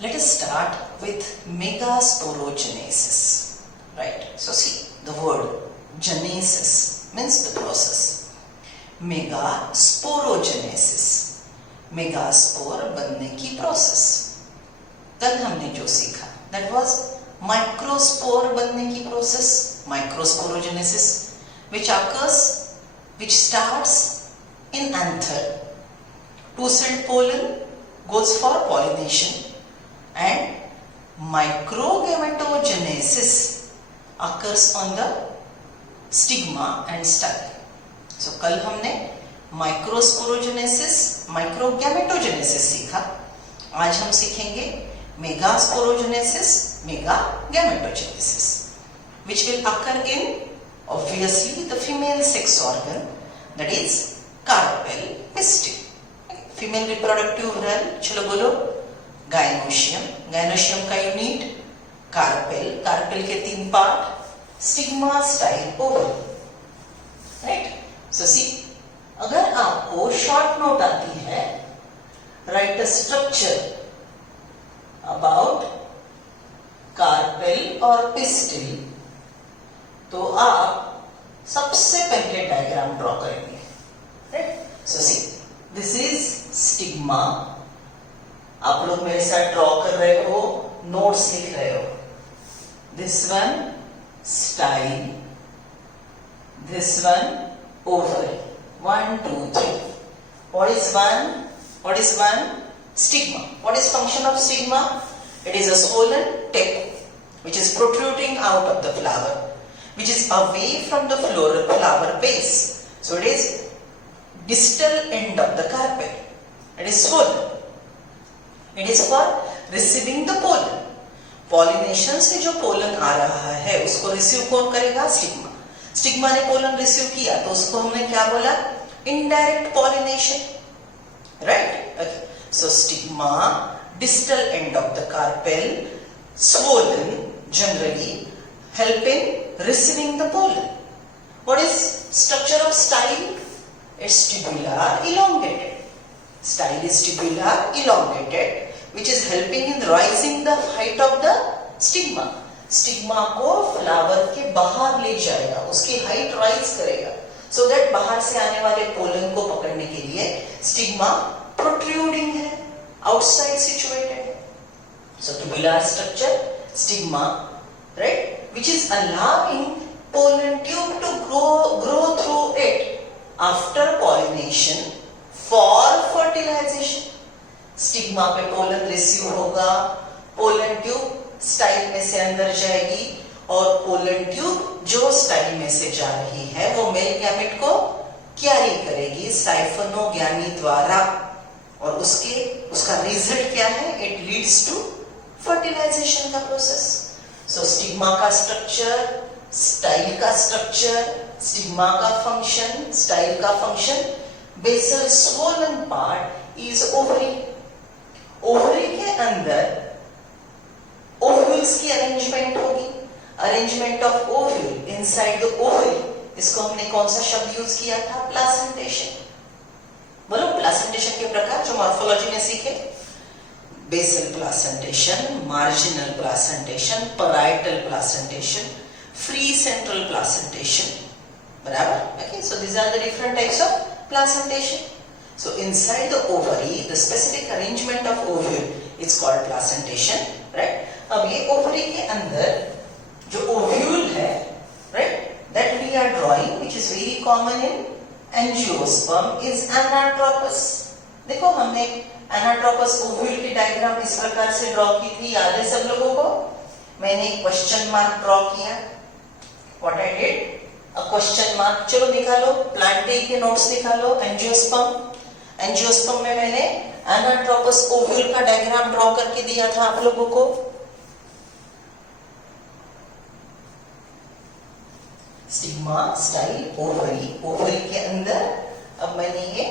Let us start with megasporogenesis. Right? So see, the word genesis means the process. Megasporogenesis, megaspore बनने की process. कल हमने जो सीखा that was माइक्रोस्पोर बनने की process, microsporogenesis, which starts in anther. Two-celled pollen goes for pollination and microgametogenesis occurs on the stigma and style. So कल हमने माइक्रोस्पोरोजेनेसिस, माइक्रोगैमेटोजेनेसिस सीखा. आज हम सीखेंगे megasporogenesis, मेगागैमेटोजेनेसिस, which will occur in obviously the female sex organ, that is carpel pistil. Female reproductive organ, चलो बोलो gynoecium. Gynoecium का unit carpel. Carpel के 3 part, stigma, style, oval. Right? So see, अगर आपको शॉर्ट नोट आती है, write a structure about carpel और pistil, तो आप सबसे पहले डायग्राम ड्रॉ करेंगे. Right? So see, this is stigma. आप लोग मेरे साथ ड्रॉ कर रहे हो, नोट्स लिख रहे हो. This one style, this one ovary. 1, 2, 3. What is one? Stigma. What is function of stigma? It is a swollen tip which is protruding out of the flower, which is away from the flower base. So it is distal end of the carpel. It is swollen. It is for receiving the pollen. Pollination से जो pollen आ रहा है उसको receive कौन करेगा? Stigma. Stigma ने pollen receive किया तो उसको हमने क्या बोला? Indirect pollination. Right? Okay. So stigma, distal end of the carpel, swollen, generally help in receiving the pollen. What is structure of style? It's tubular elongated. Style is tubular elongated, which is helping in rising the height of the stigma. Stigma को flower के बाहर ले जाएगा, उसकी height rise करेगा, so that बाहर से आने वाले पोलन को पकड़ने के लिए स्टिग्मा प्रोट्रूडिंग है, outside situated. So tubular structure stigma, right, which is allowing pollen tube to grow through it after pollination for fertilisation. Stigma पे पोलन रिसीव होगा, पोलन ट्यूब स्टाइल में से अंदर जाएगी और पोलन ट्यूब जो स्टाइल में से जा रही है वो मेल गैमेट को कैरी करेगी साइफोनोगैमी द्वारा, और उसका रिजल्ट क्या है? इट लीड्स टू फर्टिलाइजेशन का प्रोसेस. सो स्टिग्मा का स्ट्रक्चर, स्टाइल का स्ट्रक्चर, स्टिग्मा का फंक्शन, स्टाइल का function. Basal swollen part is ovary. Ovary के अंदर ओव्यूल्स की अरेंजमेंट होगी. Arrangement of ovule inside the ovary, इसको हमने कौन सा शब्द यूज किया था? प्लासेंटेशन. बोलो प्लासेंटेशन के प्रकार जो मॉर्फोलॉजी में सीखे. Basal placentation, marginal placentation, parietal placentation, free central placentation. बराबर? Okay. So these are the different types of placentation. So inside the ovary the specific arrangement of ovule is called placentation. Right? अब ये ovary के अंदर जो ovule है, right, that we are drawing, which is very common in angiosperm, is anatropous. देखो हमने anatropous ovule की diagram इस प्रकार से ड्रॉ की थी, याद है सब लोगों को? मैंने एक क्वेश्चन मार्क ड्रॉ किया. What I did? A question mark. चलो निकालो, प्लांटे के नोट्स निकालो. एंजियोस्पर्म में मैंने एनाट्रोपस ओव्यूल का डायग्राम ड्रॉ करके दिया था आप लोगों को. Stigma, style, ovary. ओवरी के अंदर अब मैंने ये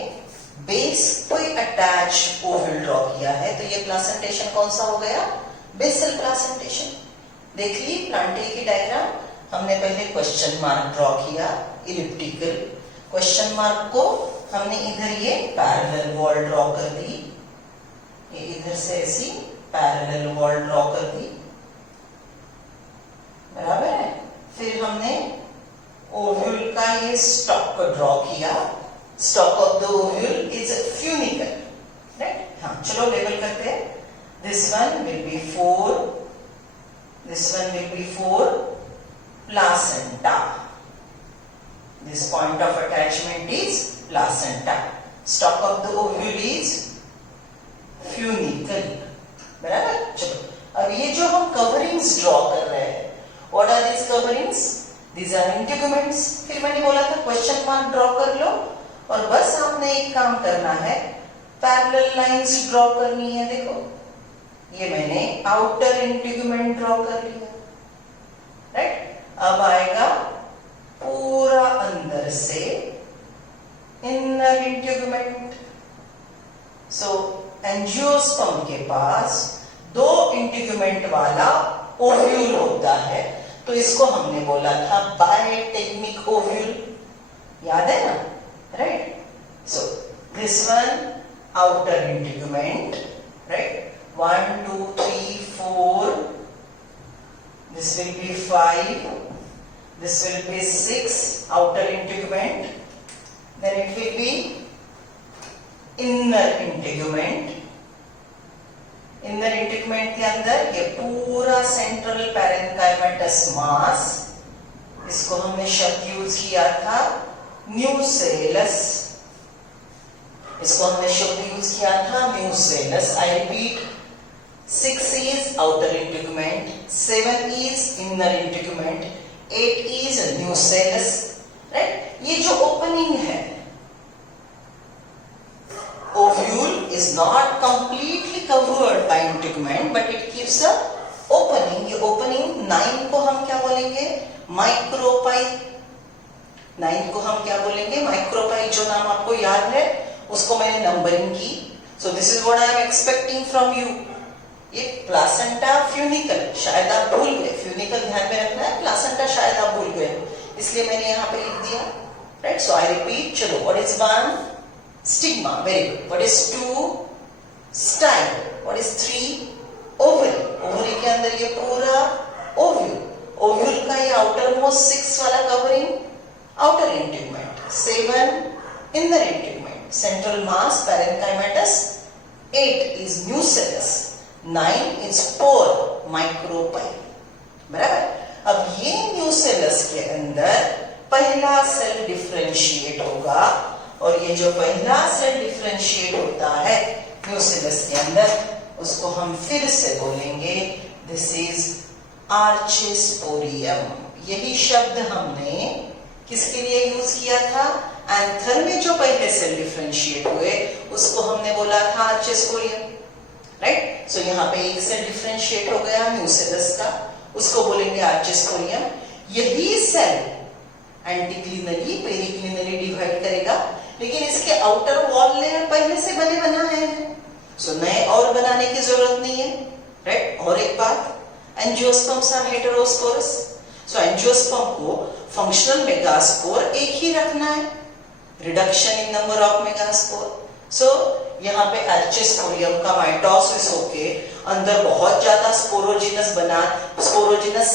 बेस पे अटैच ओव्यूल ड्रॉ किया है, तो ये प्लासेंटेशन कौन सा हो गया? Basal placentation. देख ली प्लांटे की डायग्राम. हमने पहले क्वेश्चन मार्क ड्रॉ किया, इलिप्टिकल. क्वेश्चन मार्क को हमने इधर ये पैरेलल वॉल ड्रॉ कर दी, ये इधर से ऐसी पैरेलल वॉल ड्रॉ कर दी, बराबर है। फिर हमने ओव्यूल का ये स्टॉक को ड्रॉ किया। Stock of the ovule is funicle, right. हाँ, चलो लेबल करते हैं। This one will be 4, this one will be 4 placenta. This point of attachment is placenta. Stalk of the ovule is funicle. बराबर। चलो अब ये जो हम कवरिंग्स ड्रॉ कर रहे हैं, what are these coverings? These are integuments. फिर मैंने बोला था क्वेश्चन मार्क ड्रॉ कर लो और बस आपने एक काम करना है, पैरेलल लाइंस ड्रॉ करनी है। देखो ये मैंने आउटर इंटीग्यूमेंट ड्रॉ कर लिया, राइट। अब आएगा पूरा अंदर से इनर इंटीग्यूमेंट। सो एंजियोस्पर्म के पास 2 इंटीग्यूमेंट वाला ओव्यूल होता है, तो इसको हमने बोला था बायटेगमिक ओव्यूल, याद है ना, right. So this one outer integument, right, 1 2 3 4, this will be 5, this will be 6 outer integument, then it will be inner integument. inner integument के अंदर ये पूरा central parenchymatous mass, इसको हमने शब्द यूज किया था nucellus, इसको हमने शब्द यूज किया था nucellus. I repeat, 6 is outer integument, 7 is inner integument, 8 is nucellus, right? ये जो opening है, ovule is not completely covered by integument, but it gives a opening. ये opening 9 को हम क्या बोलेंगे? micropyle. 9 को हम क्या बोलेंगे? micropyle. जो नाम आपको याद है उसको मैंने नंबरिंग की. So this is what I am expecting from you. ये प्लासेंटा फ्यूनिकल, शायद आप भूल गए, फ्यूनिकल ध्यान में रखना है, प्लासेंटा शायद आप भूल गए, इसलिए मैंने यहाँ पे लिख दिया, राइट। सो आई रिपीट, चलो, what is 1? Stigma, very good. What is 2? Style. What is 3? Ovary. Ovary के अंदर ये पूरा ओव्यूल, ओव्यूल का ये आउटर मोस्ट 6 वाला covering outer integument, 7 inner integument, central mass parenchymatous, 8 is nucellus, 9 is pore micropyle, बराबर। अब ये न्यूसेलस के अंदर पहला सेल डिफरेंशिएट होगा, और ये जो पहला सेल डिफरेंशिएट होता है न्यूसेलस के अंदर, उसको हम फिर से बोलेंगे दिस इज आर्चेस्पोरियम। यही शब्द हमने किसके लिए यूज किया था? एंथर में जो पहले सेल डिफरेंशिएट हुए उसको हमने बोला था आर्चेस्पोरियम, राइट। सो यहाँ पे एक सेल डिफरेंशिएट हो गया न्यूसेलस का, उसको बोलेंगे आर्चेस्पोरियम। यही सेल एंटीक्लिनली पेरिक्लिनली डिवाइड करेगा, लेकिन इसके आउटर वॉल लेयर पहले से बने बनाए हैं, सो नए और बनाने की जरूरत नहीं है, राइट। और एक बात, angiosperms are heterosporous, so angiosperm को फंक्शनल मेगास्पोर एक ही रखना है, reduction in number of megaspore. So यहाँ पे आर्चेस्पोरियम का माइटोसिस होके अंदर बहुत ज्यादा स्पोरोजिनस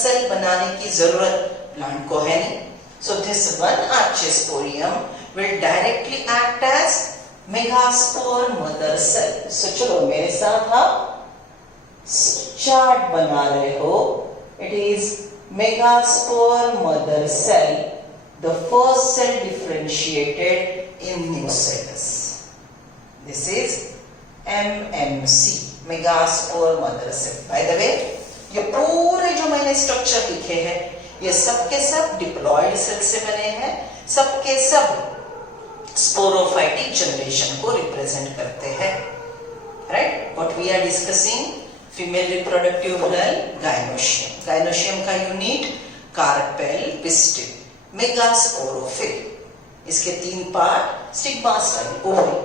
सेल बनाने की जरूरत प्लांट को है नहीं। So this one archesporium will directly act as megaspore mother cell. So चलो मेरे साथ आप चार्ट बना रहे हो। It is megaspore mother cell, the first cell differentiated in nucellus. This is MMC, megaspore mother cell. By the way, ये पूरे जो मैंने स्ट्रक्चर लिखे हैं ये सब के सब डिप्लॉयड सेल से बने हैं, सब के सब स्पोरोफाइटिक जनरेशन को रिप्रेजेंट करते हैं, right. What we are discussing, female reproductive organ gynoecium. Gynoecium का यूनिट कार्पेल, पिस्टिल, मेगास्पोरोफिल। इसके 3 part, stigma, style, ovary.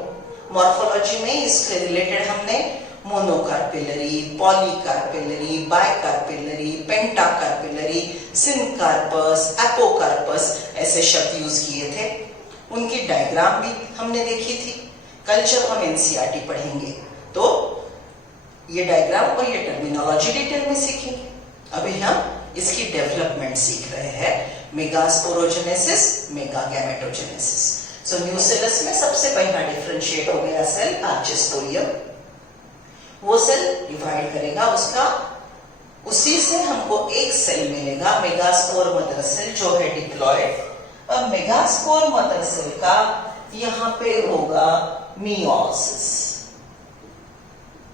Morphology में इससे रिलेटेड हमने monocarpellary, polycarpellary, bicarpellary, pentacarpellary, syncarpous, apocarpous ऐसे शब्द यूज किए थे। उनकी डायग्राम भी हमने देखी थी। कल जब हम एनसीईआरटी पढ़ेंगे तो ये डायग्राम और ये टर्मिनोलॉजी डिटेल में सीखेंगे। अभी हम इसकी डेवलपमेंट सीख रहे हैं, मेगास्पोरोजेनेसिस, मेगागैमेटोजेनेसिस। सो न्यूसेलस में सबसे पहला डिफरेंशिएट हो गया सेल आर्चिस्पोरियम। वो सेल डिवाइड करेगा, उसका उसी से हमको एक सेल मिलेगा मेगास्पोर मदर सेल जो है डिप्लॉयड। अब मेगास्पोर मदर सेल का यहां पे होगा meiosis.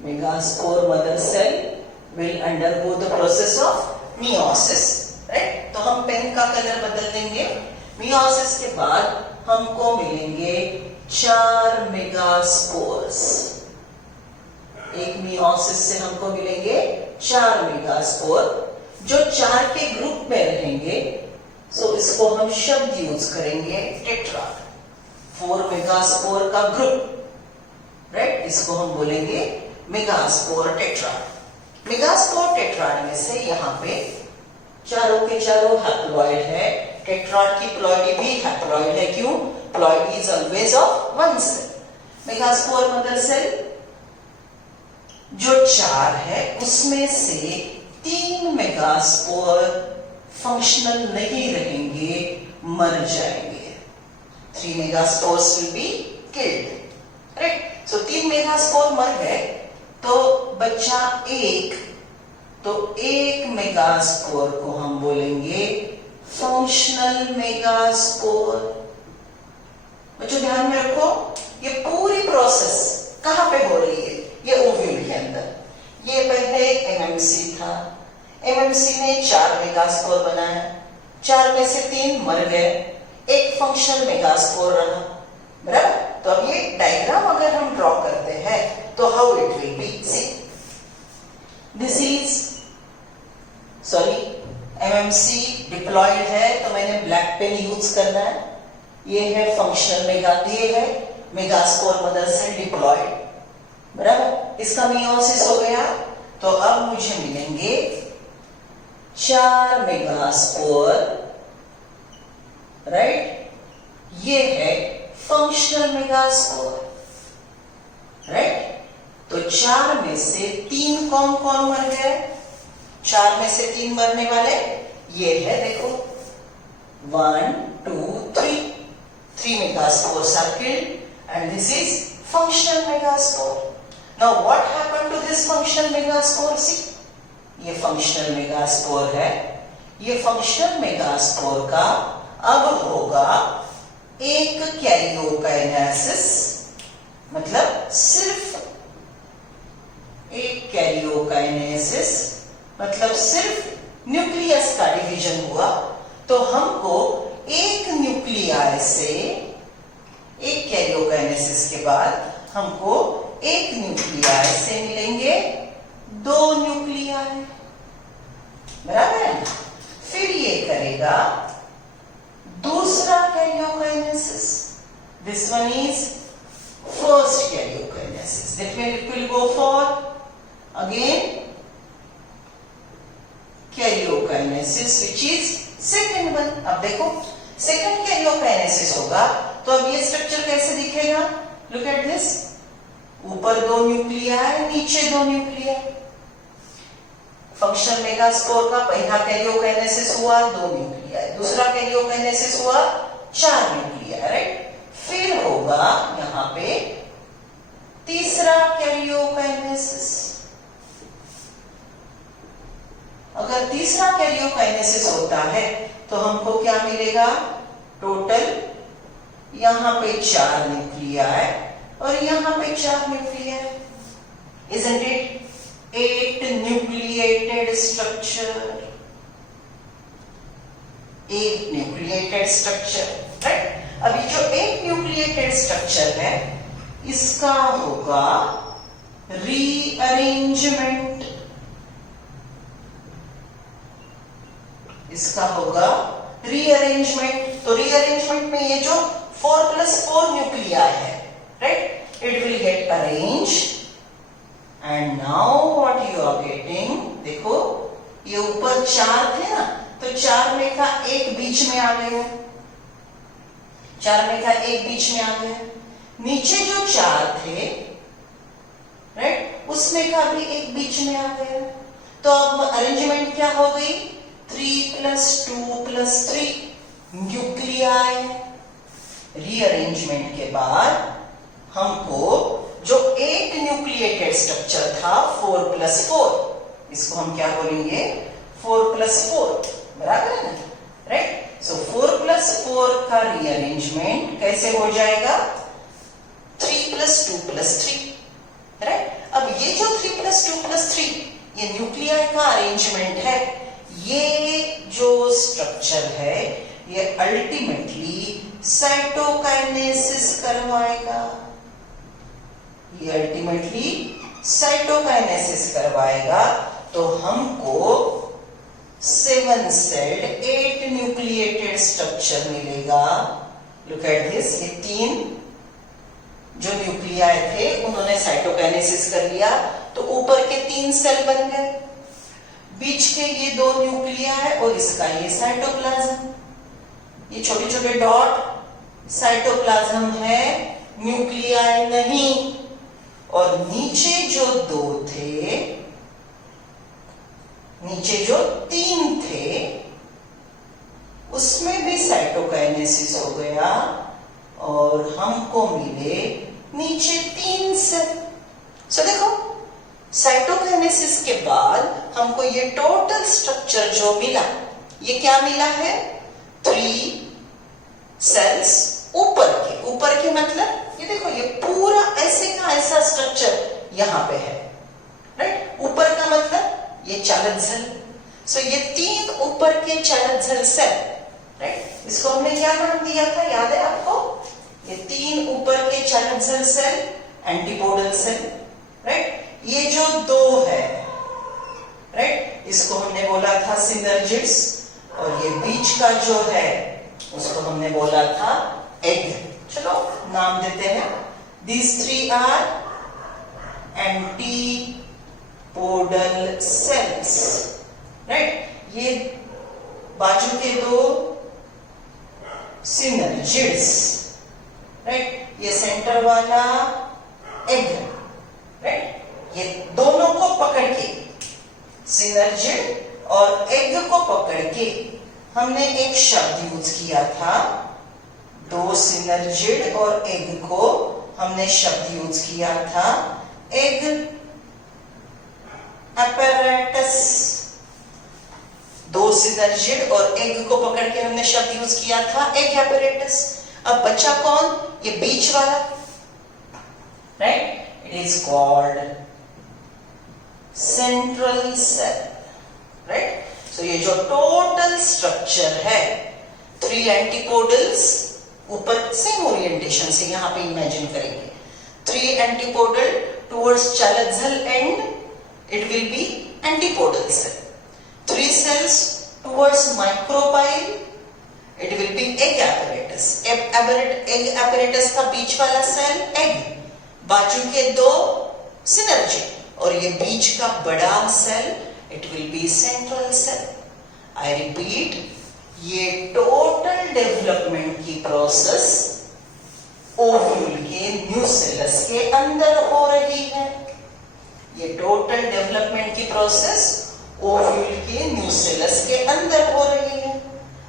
Megaspore mother cell will undergo the process of meiosis, right? तो हम पेन का कलर बदल देंगे। मियोसिस के बाद हमको मिलेंगे 4 मेगास्पोर्स। एक मियोसिस से हमको मिलेंगे 4 मेगास्पोर जो 4 के ग्रुप में रहेंगे। सो इसको हम शब्द यूज करेंगे टेट्राड। 4 मेगास्पोर का ग्रुप, राइट? इसको हम बोलेंगे मेगास्पोर टेट्राड। मेगास्पोर टेट्राड में से यहाँ पे चारों के चारों हैप्लॉइड है। टेट्राड की प्लॉइडी भी हैप्लॉइड है। क्यों? Ploidy is always of one cell. Megaspore mother cell जो 4 है उसमें से 3 मेगास्पोर फंक्शनल नहीं रहेंगे, मर जाएंगे। 3 megaspores will be killed, right? So 3 megaspore मर गए तो बच्चा एक मेगास्पोर को हम बोलेंगे फंक्शनल मेगास्पोर। बच्चों ध्यान में रखो, ये पूरी प्रोसेस कहां पे हो रही है? ये ओव्यूल के अंदर। ये पहले एमएमसी था, एमएमसी ने 4 मेगास्पोर बनाया, 4 में से 3 मर गए, एक फंक्शनल मेगास्पोर रहा, बराबर? तो अब ये डायग्राम अगर हम ड्रॉ करते हैं तो how it will be, see this is MMC diploid है तो मैंने ब्लैक पेन यूज करना है। ये है फंक्शनल ये है मेगास्पोर मदर सेल डिप्लॉयड, बराबर? इसका मियोसिस हो गया तो अब मुझे मिलेंगे 4 मेगास्पोर, राइट? ये है फंक्शनल मेगास्पोर, राइट? तो 4 में से 3 कौन कौन मर गए? 4 में से 3 मरने वाले ये है, देखो 1 2 3 3 megaspores are killed and this is functional megaspore. Now what happened to this functional megaspore? See ये फंक्शनल मेगास्पोर है। ये फंक्शनल मेगास्पोर का अब होगा एक कैरियोकाइनेसिस, मतलब सिर्फ एक कैरियोकाइनेसिस, मतलब सिर्फ न्यूक्लियस का डिवीजन हुआ। तो हमको एक न्यूक्लियाई से, एक कैरियोकाइनेसिस के बाद हमको एक न्यूक्लियाई से मिलेंगे 2 न्यूक्लियाई, बराबर है? फिर ये करेगा दूसरा karyokinesis. This one is first karyokinesis. That means it will go for again karyokinesis which is second one। अब देखो सेकंड कैरियोकाइनेसिस होगा तो अब ये स्ट्रक्चर कैसे दिखेगा? लुक एट दिस, ऊपर 2 न्यूक्लियाई, नीचे 2 न्यूक्लियाई। फंक्शनल मेगास्पोर का पहला कैरियोकाइनेसिस हुआ 2 न्यूक्लियाई, दूसरा कैरियोकाइनेसिस हुआ 4 न्यूक्लियाई, राइट? फिर होगा यहां पे तीसरा कैरियोकाइनेसिस। अगर तीसरा कैरियोकाइनेसिस होता है तो हमको क्या मिलेगा? टोटल यहां पे 4 न्यूक्लियाई और यहां पे 4 nuclei. Isn't it 8 nucleated structure? 8 nucleated structure, right? अभी जो 8 न्यूक्लिएटेड स्ट्रक्चर है इसका होगा रीअरेंजमेंट। इसका होगा रीअरेंजमेंट। तो रीअरेंजमेंट में ये जो 4+4 न्यूक्लियाई है, right? It will get arranged and now what you are getting, देखो ये ऊपर 4 थे ना, तो 4 में का एक बीच में आ गया, 4 में का एक बीच में आ गया। नीचे जो 4 थे, राइट, उसमें का भी एक बीच में आ गया। तो अब अरेंजमेंट क्या हो गई, 3 + 2 + 3 न्यूक्लियाई। रीअरेंजमेंट के बाद हमको जो एक न्यूक्लिएटेड स्ट्रक्चर था 4 + 4, इसको हम क्या बोलेंगे, 4 + 4, बराबर है ना, राइट। सो 4 + 4 का रीअरेंजमेंट कैसे हो जाएगा, 3 + 2 + 3, राइट। अब ये जो 3 + 2 + 3 ये न्यूक्लियाई का अरेंजमेंट है। ये जो स्ट्रक्चर है ये अल्टीमेटली साइटोकाइनेसिस करवाएगा। ये अल्टीमेटली साइटोकाइनेसिस करवाएगा। तो हमको 7 सेल्ड 8 न्यूक्लिएटेड स्ट्रक्चर मिलेगा। लुक एट दिस, ये 3 जो न्यूक्लियाई थे उन्होंने साइटोकाइनेसिस कर लिया, तो ऊपर के 3 सेल बन गए, बीच के ये 2 न्यूक्लियाई और इसका ये साइटोप्लाज्म। ये छोटे छोटे डॉट साइटोप्लाज्म है, न्यूक्लियाई नहीं। और नीचे जो 2 थे, नीचे जो 3 थे, उसमें भी साइटोकाइनेसिस हो गया और हमको मिले नीचे 3 सेल। सो देखो, साइटोकाइनेसिस के बाद हमको ये टोटल स्ट्रक्चर जो मिला, ये क्या मिला है, 3 सेल्स ऊपर के मतलब ये देखो, ये पूरा ऐसे का ऐसा स्ट्रक्चर यहां पे है, राइट। ऊपर का मतलब ये चालकझल। सो ये 3 ऊपर के चालकझल सेल, राइट। इसको हमने क्या नाम दिया था, याद है आपको, ये 3 ऊपर के चालकझल सेल एंटीपोडल सेल, राइट। ये जो 2 है, राइट, इसको हमने बोला था सिनर्जिड्स, और ये बीच का जो है उसको हमने बोला था एग। चलो नाम देते हैं, these 3 are antipodal cells, right. ये बाजू के 2 सिनर्जिड्स, राइट। ये सेंटर वाला एग, राइट। ये दोनों को पकड़ के, सिनर्जिड और एग को पकड़ के हमने एक शब्द यूज किया था। 2 सिनर्जिड और एग को हमने शब्द यूज किया था एग apparatus। 2 सिनर्जिड और एग को पकड़ के हमने शब्द यूज किया था एग apparatus। अब बचा कौन, ये बीच वाला, right, it is called central cell, right. So ये जो टोटल स्ट्रक्चर है, 3 एंटीपोडल्स, ऊपर सेम ओरिएंटेशन से यहां पे इमेजिन करेंगे, 3 antipodal towards chalazal end, it will be antipodal cell. 3 cells towards micropyle, it will be egg apparatus। Egg apparatus का बीच वाला सेल एग, बाजू के 2 सिनर्जी, और ये बीच का बड़ा cell it will be central cell. I repeat, ये टोटल डेवलपमेंट की प्रोसेस ओव्यूल के न्यूसेलस के अंदर हो रही है। ये टोटल डेवलपमेंट की प्रोसेस ओव्यूल के न्यूसेलस के अंदर हो रही है,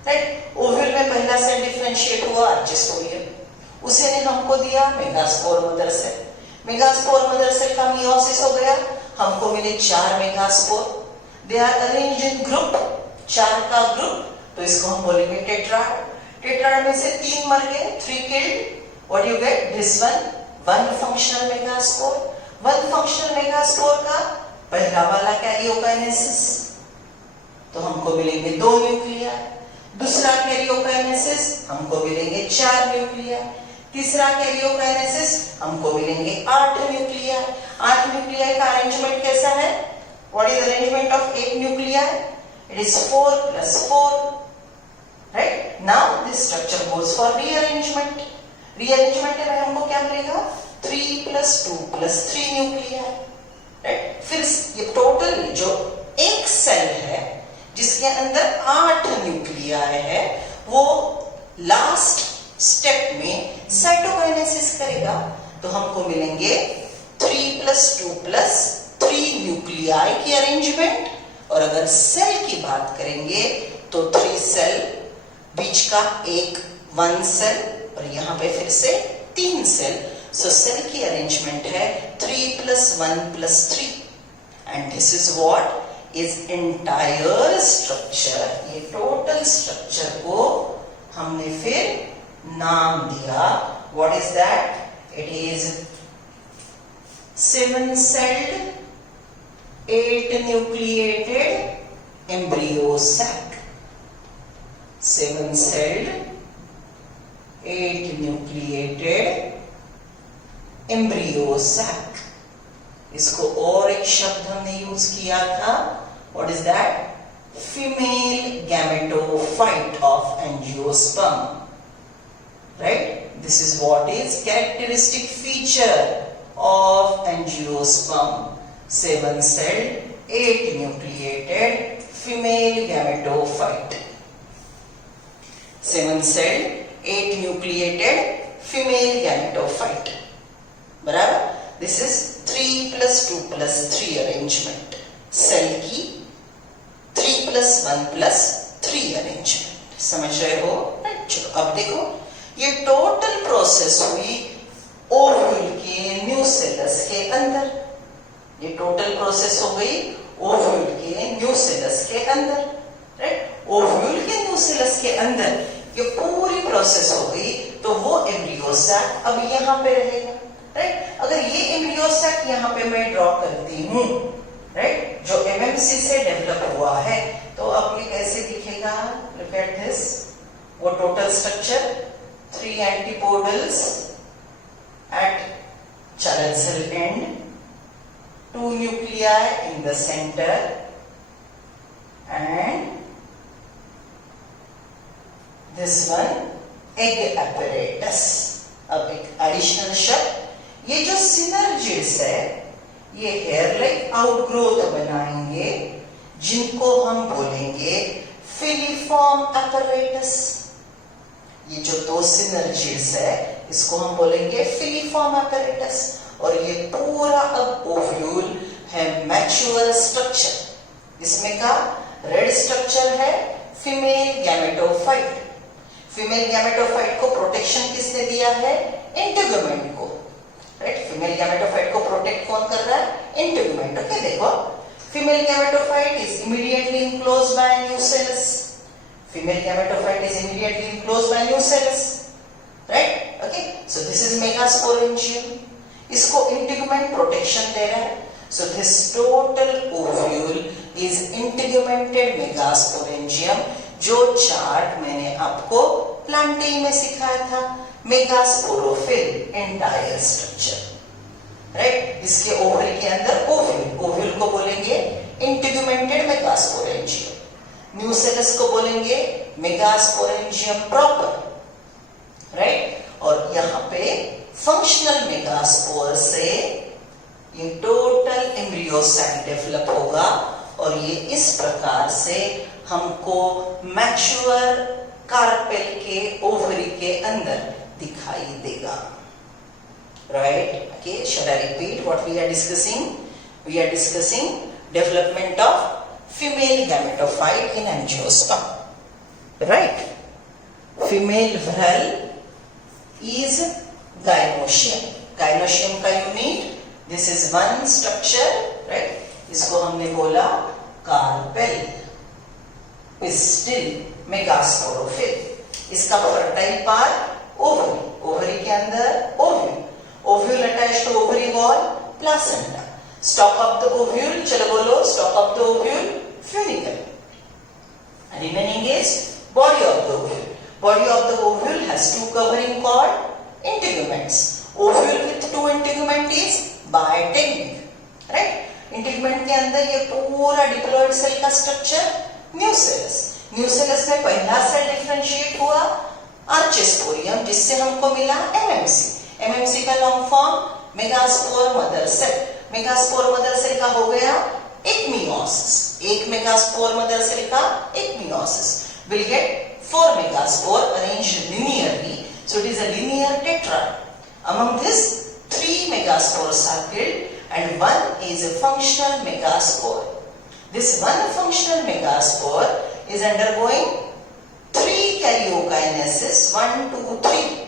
राइट। ओव्यूल में पहला सेल डिफरेंशिएट हुआ अर्चिस्टोरियम, उसे ने हमको दिया megaspore mother cell. Megaspore mother cell का मियोसिस हो गया, हमको मिले 4 megaspore. They are arranged in group, 4 का ग्रुप, तो इसको हम बोलेंगे टेट्राड। टेट्राड में से 3 मर गए, 3 killed. What you get, this one functional megaspore. 1 functional megaspore का पहला वाला कैरियोकाइनेसिस, तो हमको मिलेंगे 2 न्यूक्लियाई। दूसरा कैरियोकाइनेसिस हमको मिलेंगे 4 न्यूक्लियाई। तीसरा कैरियोकाइनेसिस हमको मिलेंगे 8 न्यूक्लियाई। 8 न्यूक्लियाई का अरेंजमेंट कैसा है, what is arrangement of 8 nuclei, it is 4 + 4, right. Now this structure goes for rearrangement. Rearrangement में हमको क्या मिलेगा, 3 + 2 + 3 न्यूक्लियाई, राइट। फिर ये टोटल जो एक सेल है जिसके अंदर 8 न्यूक्लियाई है, वो लास्ट स्टेप में साइटोकाइनेसिस करेगा, तो हमको मिलेंगे 3 + 2 + 3 न्यूक्लियाई की अरेंजमेंट, और अगर सेल की बात करेंगे तो 3 सेल, बीच का एक 1 सेल, और यहाँ पे फिर से 3 सेल. सो सेल की अरेंजमेंट है 3 + 1 + 3, and this is what is entire structure. ये टोटल स्ट्रक्चर को हमने फिर नाम दिया. What is that? It is 7-celled 8-nucleated embryo sac. 7-celled 8-nucleated embryo sac. इसको और एक शब्द हमने यूज किया था. What is that? Female gametophyte of angiosperm. Right? This is what is characteristic feature of angiosperm. 7-celled 8-nucleated female gametophyte. 7-celled 8-nucleated female gametophyte. बराबर? This is 3 + 2 + 3 arrangement. Cell की 3 + 1 + 3 arrangement. समझ रहे हो? चलो अब देखो, ये टोटल प्रोसेस हुई ओव्यूल के न्यूसेलस के अंदर. ये टोटल प्रोसेस हो गई ओव्यूल के न्यूसेलस के अंदर. राइट? ओव्यूल के न्यूसेलस के अंदर ये पूरी प्रोसेस हो गई. तो वो एम्ब्रियो सैक अब यहाँ पे रहेगा. राइट? अगर ये एम्ब्रियो सैक यहाँ पे मैं ड्रॉ करती हूँ, राइट, जो एमएमसी से डेवलप हुआ है, तो अब ये कैसे दिखेगा? Look at this. वो total structure, 3 antipodals at Charles end, 2 nuclei in the center, and this one egg apparatus. अब एक एडिशनल शब्द, ये जो सिनर्जिड्स है, ये हेयर लाइक आउटग्रोथ बनाएंगे, जिनको हम बोलेंगे फिलीफॉर्म apparatus. ये जो 2 सिनर्जिड्स है, इसको हम बोलेंगे फिलीफॉर्म apparatus. और ये पूरा अब ओव्यूल है मैच्योर स्ट्रक्चर. इसमें का रेड स्ट्रक्चर है फीमेल गैमेटोफाइट. फीमेल गैमेटोफाइट को प्रोटेक्शन किसने दिया है? इंटीग्यूमेंट को. राइट? फीमेल गैमेटोफाइट को प्रोटेक्ट कौन कर रहा है? इंटीग्यूमेंट. ओके, देखो, female gametophyte is immediately enclosed bye nucellus. Female gametophyte is immediately enclosed by nucellus. Right? Okay. So this is megasporangium. इसको integument protection दे रहा है. So this total ovule is integumented megasporangium, जो chart मैंने आपको planting में सिखाया था. Megasporophyll entire structure. Right? इसके ओवरी के अंदर ओव्यूल. ओव्यूल को बोलेंगे integumented megasporangium. न्यूसेलस को बोलेंगे मेगास्पोरेंजियम प्रॉपर. राइट? और यहाँ पे फंक्शनल मेगास्पोर से ये टोटल एम्ब्रियो सैक डेवलप होगा, और ये इस प्रकार से हमको मैच्योर कार्पेल के ओवरी के अंदर दिखाई देगा. Right? Okay, shall I repeat what we are discussing? We are discussing development of female gametophyte in angiosperm. Right? Female whorl is gynoecium. Gynoecium का unit, this is one structure. Right? इसको हमने बोला carpel, pistil, megasporophyll. इसका fertile part ovary. Ovary के अंदर ovule. Ovule attached to ovary wall, placenta. Stalk of the ovule, चलो बोलो, stalk of the ovule, funicle. Remaining is body of the ovule. Body of the ovule has 2 covering called integuments. Ovule with 2 integument is bitegmic. Right? Integument के अंदर ये पूरा diploid cell का structure nucellus. Nucellus में पहला cell differentiate हुआ archesporium, जिससे हमको मिला एमएमसी. एमएमसी का long form megaspore mother cell. Megaspore mother cell का हो गया एक मियोसिस. एक मेगास्पोर मदर सेल का एक meiosis will get 4 megaspore arranged linearly. So it is a linear tetrad. Among this, 3 megaspores are killed and one is a functional megaspore. This one functional megaspore is undergoing 3 karyokinesis, 1, 2, 3.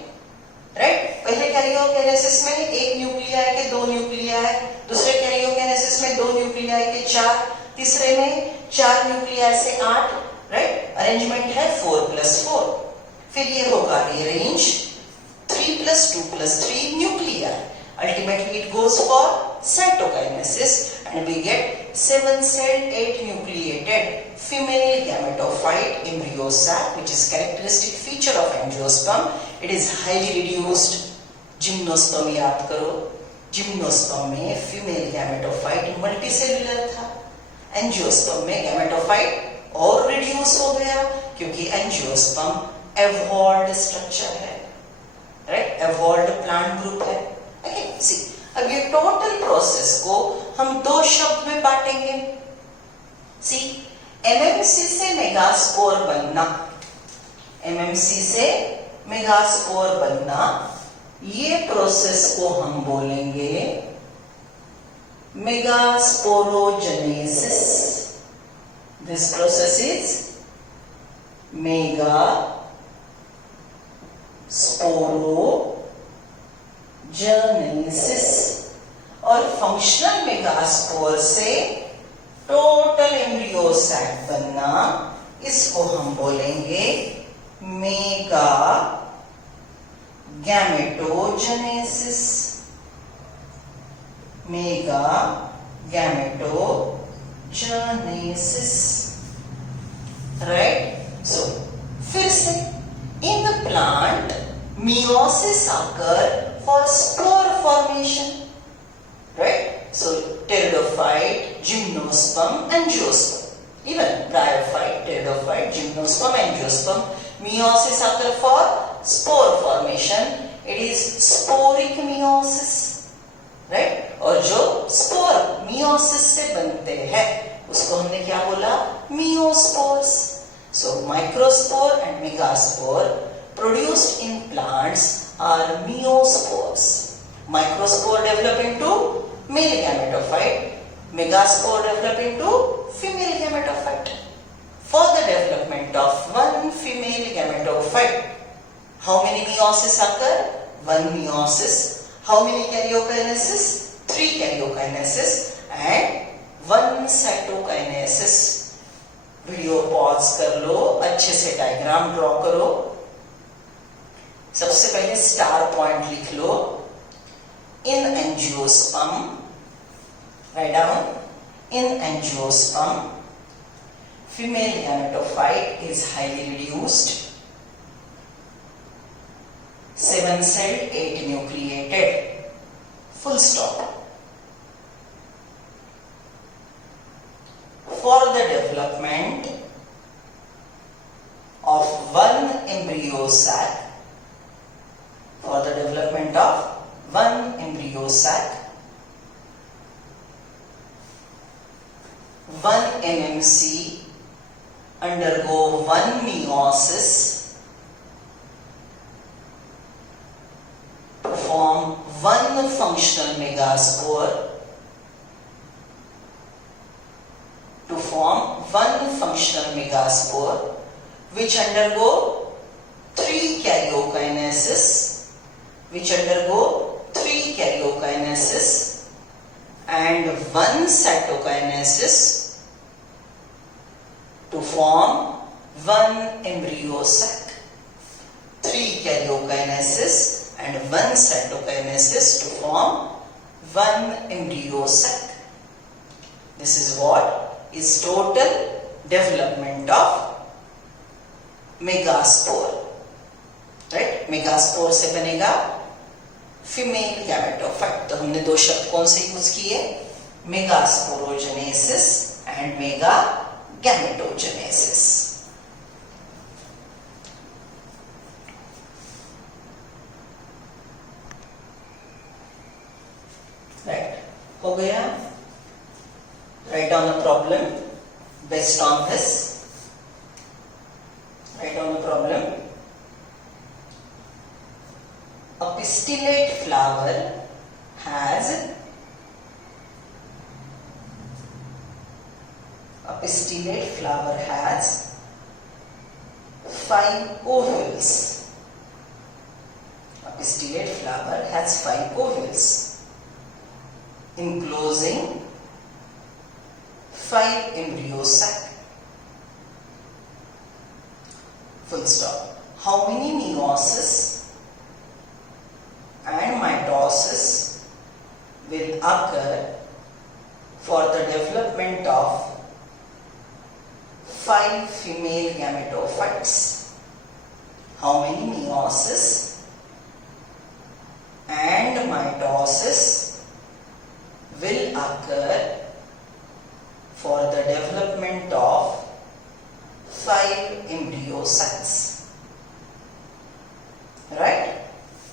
Right, पहले karyokinesis में एक nuclei के 2 nuclei, दूसरे karyokinesis में 2 nuclei के 4, तीसरे में 4 nuclei से 8. राइट, अरेंजमेंट है 4+4. फिर ये होगा rearrange 3+2+3 nuclei. Ultimately it goes for cytokinesis and we get 7-celled 8 nucleated female gametophyte embryo sac, which is characteristic feature of angiosperm. It is highly reduced. Gymnosperm याद करो, जिम्नोस्पर्म में female gametophyte multicellular था, angiosperm में gametophyte और reduce हो गया क्योंकि angiosperm एवॉल्व्ड structure है. राइट, एवॉल्व्ड प्लांट ग्रुप है. ओके, सी अब ये टोटल प्रोसेस को हम 2 शब्द में बांटेंगे. सी, एमएमसी से मेगास्पोर बनना, एमएमसी से मेगास्पोर बनना, ये प्रोसेस को हम बोलेंगे megasporogenesis. This process is megasporogenesis. और फंक्शनल मेगास्पोर से टोटल एम्ब्रियो सैक बनना, इसको हम बोलेंगे megagametogenesis. Megagametogenesis. Right, so फिर से in the plant meiosis occur for spore formation. Right, so pteridophyte, gymnosperm, angiosperm, even bryophyte, pteridophyte, gymnosperm, angiosperm, meiosis occur for spore formation. It is sporic meiosis. Right, और जो spore meiosis से बनते हैं उसको हमने क्या बोला, meiospores. So microspore and megaspore produced in plants are meiospores. Microspore develop into male gametophyte, megaspore develop into female gametophyte. For the development of one female gametophyte, how many meiosis occur? 1 meiosis. How many karyokinesis? 3 karyokinesis and 1 cytokinesis. Video pause कर लो, अच्छे से diagram draw करो. सबसे पहले star point लिख लो. In angiosperm, write down, in angiosperm, female gametophyte is highly reduced, 7-celled, 8 nucleated, full stop. For the development of one embryo sac, for the development of one embryo sac, 1 MMC undergo 1 meiosis to form 1 functional megaspore, to form 1 functional megaspore which undergo 3 karyokinesis, which undergo 3 karyokinesis and 1 cytokinesis to form 1 embryo sac. 3 karyokinesis and 1 cytokinesis to form 1 embryo sac. This is what is total development of megaspore. Right, megaspore से बनेगा female gametophyte. तो हमने 2 शब्द कौन से use किए, megasporogenesis and mega gametogenesis. Right, हो गया. Write down the problem based on this. Write down the problem. A pistillate flower has pistillate flower has 5 ovules. A pistillate flower has 5 ovules enclosing 5 embryo sac. Full stop. How many meiosis and mitosis will occur for the development of 5 female gametophytes? How many meiosis and mitosis will occur for the development of 5 embryo sacs? Right?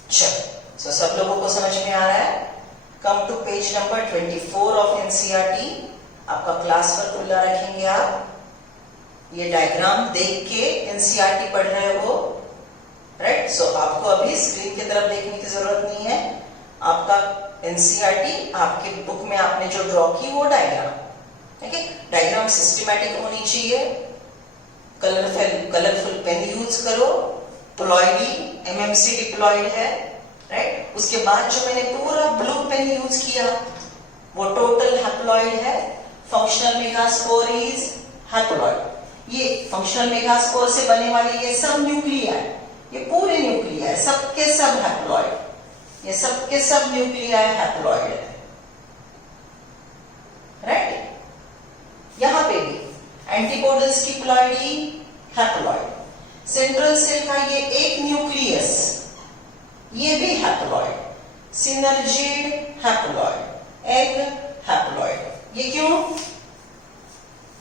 चलो, so सब लोगों को समझ में आ रहा है? Come to page number 24 of NCERT. आपका class work खुला रखेंगे आप. ये डायग्राम देख के NCERT पढ़ रहे हो, राइट? सो आपको अभी स्क्रीन की तरफ देखने की जरूरत नहीं है. आपका NCERT आपके बुक में आपने जो ड्रॉ की वो डायग्राम, ठीक है? डायग्राम सिस्टमैटिक होनी चाहिए. कलरफुल पेन यूज करो. प्लॉयडी MMC डिप्लॉयड है, राइट? उसके बाद जो मैंने पूरा ब्लू पेन यूज किया वो टोटल हैप्लॉयड है. Functional megaspore is haploid. ये फंक्शनल मेगास्पोर से बने वाले ये सब न्यूक्लिया है, ये पूरे न्यूक्लिया है, सबके सब हैप्लॉयड. ये सबके सब न्यूक्लिया हैप्लॉयड है, राइट? यहां पे भी एंटीपोडल्स की प्लॉयडी हैप्लॉयड. सेंट्रल सेल का ये एक न्यूक्लियस, ये भी haploid. Synergid haploid, egg haploid. ये क्यों?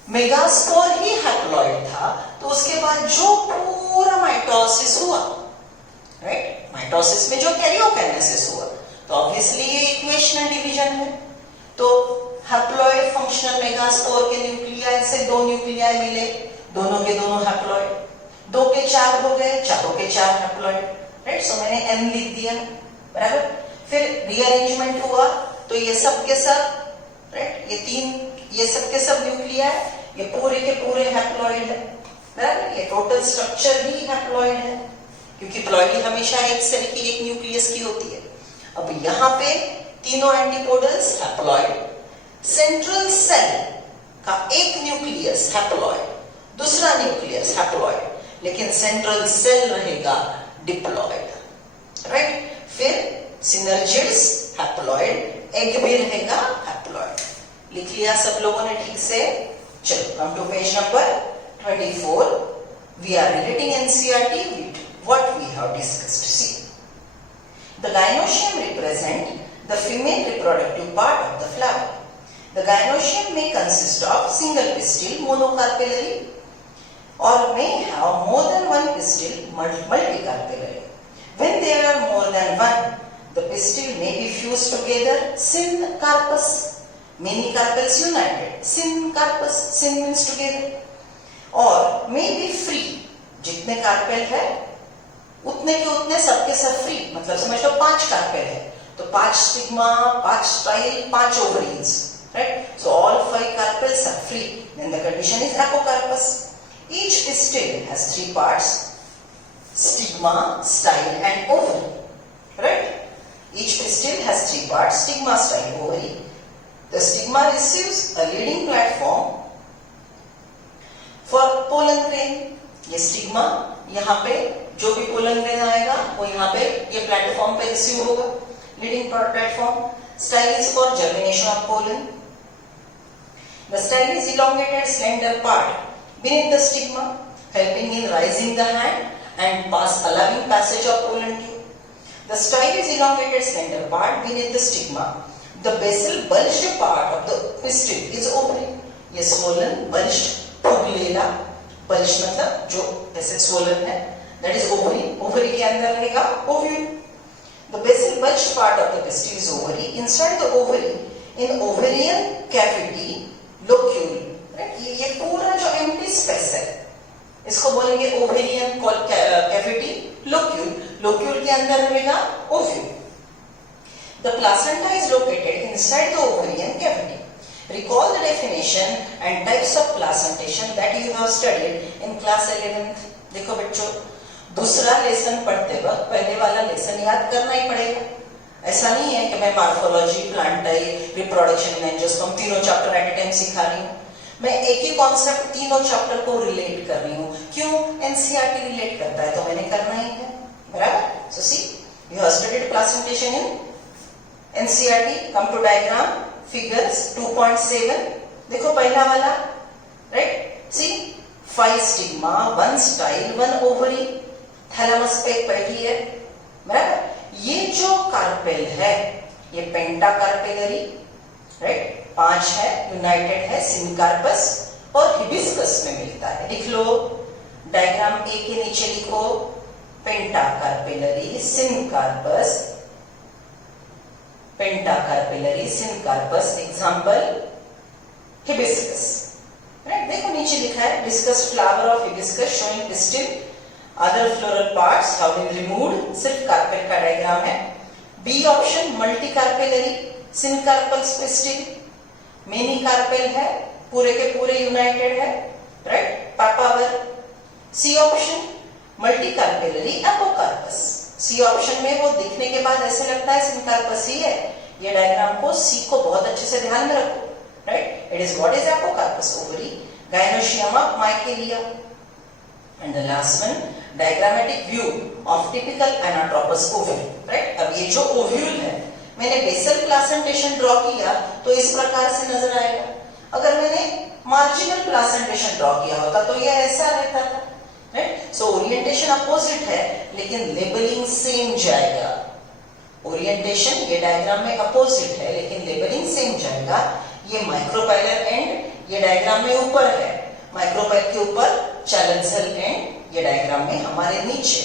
मेगास्पोर ही हैप्लॉयड था, तो उसके बाद जो पूरा माइटोसिस हुआ, राइट? माइटोसिस में जो कैरियोकाइनेसिस हुआ, तो ऑब्वियसली ये इक्वेशनल डिवीजन है. तो हैप्लॉयड फंक्शनल मेगास्पोर के न्यूक्लिया से 2 न्यूक्लिया मिले, दोनों के दोनों हैप्लॉयड. 2 के 4 हो गए, चारों के 4 हैप्लॉयड, राइट? सो मैंने n लिख दिया, बराबर. फिर रीअरेंजमेंट हुआ तो ये सब के सब, राइट? ये सब के सब न्यूक्लिया है, ये पूरे के पूरे हैप्लॉयड है, बराबर. ये टोटल स्ट्रक्चर भी हैप्लॉयड है, क्योंकि प्लॉयडी हमेशा एक सेल की एक न्यूक्लियस की होती है. अब यहाँ पे तीनों एंटीपोडल्स हैप्लॉयड. सेंट्रल सेल का एक न्यूक्लियस हैप्लॉयड, दूसरा न्यूक्लियस हैप्लॉयड, लेकिन सेंट्रल सेल रहेगा डिप्लॉयड, राइट? फिर सिनर्जिड्स हैप्लॉयड, एग भी रहेगा हैप्लॉयड. लिख लिया सब लोगों ने ठीक से? चलो, come to page number 24. We are relating NCERT with what we have discussed. See, the gynoecium represent the female reproductive part of the flower. The gynoecium may consist of single pistil, monocarpellary, or may have more than one pistil, multicarpellary. When there are more than one, the pistil may be fused together, syncarpous. Many carpels united, syncarpous. Syn means together. Or may be free. जितने carpel है उतने के उतने सबके सब free. मतलब समझ लो 5 carpel है तो 5 stigma, 5 style, 5 ovaries, right? So all 5 carpels are free. Then the condition is apocarpous. Each pistil has 3 parts: stigma, style, and ovary. Right? Each pistil has 3 parts: stigma, style, ovary. The stigma receives a leading platform for pollen grain. ये stigma यहाँ पे जो भी pollen grain आएगा वो यहाँ पे ये प्लेटफॉर्म पे रिसीव होगा, leading platform. Style is for germination of pollen. The style is elongated slender part beneath the stigma, helping in raising the hand and allowing passage of pollen tube. The style is elongated slender part beneath the stigma. The basal bulged part of the pistil is ovary. ये swollen, bulged, फुगलेला. bulged मतलब जो ऐसे swollen है, that is ovary. ovary के अंदर रहेगा ovule. The basal bulged part of the pistil is ovary. Inside the ovary, in ovarian cavity, locule. Right? ये पूरा जो empty space है इसको बोलेंगे ovarian cavity, locule. locule के अंदर रहेगा ovule. The placenta is located inside the ovarian cavity. Recall the definition and types of placentation that you have studied in class 11th. देखो बच्चों, दूसरा लेसन पढ़ते वक्त पहले वाला लेसन याद करना ही पड़ेगा। ऐसा नहीं है कि मैं morphology, plant type, reproduction, angiosperm तीनों चैप्टर एट ए टाइम सिखा रही हूँ। मैं एक ही कॉन्सेप्ट तीनों चैप्टर को रिलेट कर रही हूँ। क्यों? एनसीईआरटी रिलेट करता है तो मैंने करना ही है, बराबर। So see, you have studied placentation in NCERT. Come to diagram figures 2.7। देखो पहला वाला, राइट। See, 5 stigma, 1 style, 1 ovary, thalamus पे बैठी है, बराबर। ये जो कार्पेल है ये पेंटाकार्पेलरी, राइट, 5 है, यूनाइटेड है, सिनकार्पस और हिबिस्कस में मिलता है। लिख लो, डायग्राम ए के नीचे लिखो, pentacarpellary, syncarpous, pentacarpellary, syncarpous, example hibiscus, right. देखो नीचे लिखा है, dissected flower of hibiscus showing pistil, other floral parts have been removed. सिर्फ कार्पेल का डायग्राम है। B option, multicarpellary, syncarpous pistil, many carpel है, पूरे के पूरे यूनाइटेड है, right, Papaver. C option, multicarpellary, apocarpous. C option में वो दिखने के बाद ऐसे लगता है सिनकार्पस ही है। ये डायग्राम को, सी को बहुत अच्छे से ध्यान में रखो, right. It is what is apocarpous? Ovary, gynoecium of Michelia. And the last one, diagrammatic view of typical anatropous ovule, right. अब ये जो ओव्यूल है, मैंने बेसल प्लेसेंटेशन ड्रॉ किया तो इस प्रकार से नजर आएगा। अगर मैंने मार्जिनल प्लेसेंटेशन ड्रॉ किया होता तो ये ऐसा रहता था, राइट। सो ओरिएंटेशन अपोजिट है लेकिन लेबलिंग सेम जाएगा। ओरिएंटेशन ये डायग्राम में अपोजिट है लेकिन लेबलिंग सेम जाएगा। ये माइक्रोपाइलर एंड ये डायग्राम में ऊपर है, माइक्रोपाइल के ऊपर, चैलन सेल एंड ये डायग्राम में हमारे नीचे,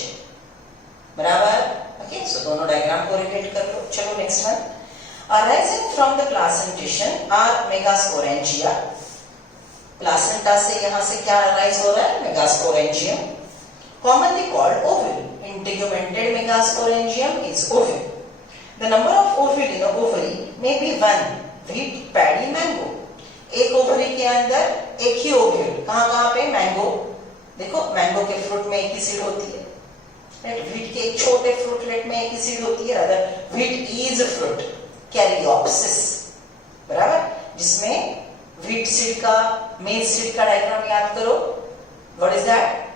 बराबर। ओके, सो दोनों डायग्राम को रिलेट कर लो। चलो next one, arising from the placentation are megasporangia. Placenta से यहां से क्या अराइज हो रहा है? Megasporangium, commonly called ovule. Integumented megasporangium is ovule. The number of ovule in a ovary may be 1. Wheat, paddy, mango. एक ओवरी के अंदर एक ही ओव्यूल, कहां पे? मैंगो। देखो मैंगो के फ्रूट में एक ही सीड होती है, राइट। व्हीट के एक छोटे फ्रूटलेट में एक ही सीड होती है, other wheat is fruit, caryopsis, बराबर। जिसमें व्हीट सीड का, मेज सीड का डायग्राम याद करो। What is that?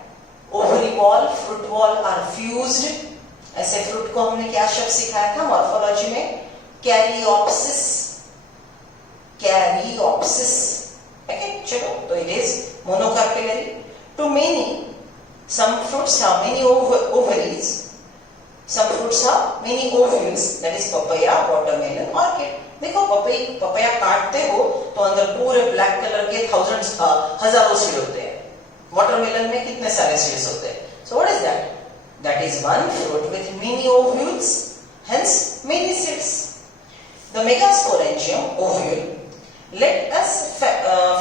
Ovary wall, fruit wall are fused. ऐसे फ्रूट को हमने क्या शब्द सिखाया था मॉर्फोलॉजी में? Caryopsis, caryopsis, okay. चलो, तो it is monocarpellary. Too many, some fruits have many ovaries, some fruits have many ovules, that is papaya, watermelon, orchid. देखो पपैया काटते हो तो अंदर पूरे ब्लैक कलर के हजारों सीड होते हैं। वाटरमेलन में कितने सारे सीड्स होते हैं? So what is that? That is one fruit with many ovules, hence many seeds. The megasporangium ovule. Let us